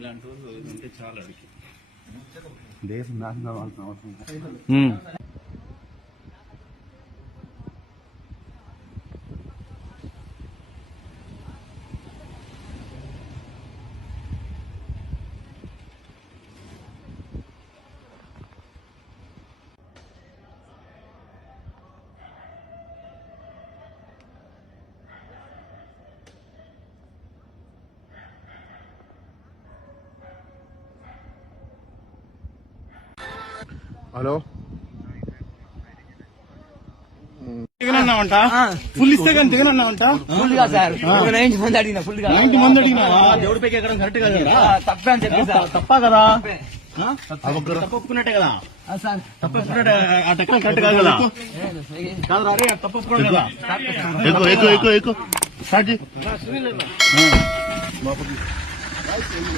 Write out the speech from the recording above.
ఇలాంటి వాళ్ళు ఉంటే చాలా అడిగి దేశం నాశనం కావాల్సిన అవసరం. హలో, జగనన్నావంట ఫుల్ ఇస్తే కానీ జగనన్నావంట ఫుల్ గా సార్ 90 మంది అడిగినా ఫుల్ గా 90 మంది అడిగినావా? దేవుడి పైకి ఎక్కడం కరెక్ట్ కదా? తప్పే అని చెప్పి సార్. తప్ప కదా? తప్పు ఒప్పుకున్నట్టే కదా? సార్ తప్పు ఒప్పుకున్నట్టే ఆ టెక్కలు కరెక్ట్ కాదు కదా? కాదు రా, తప్పు ఒప్పుకోడు కదా? ఎక్కువ స్టార్ట్ చేయి.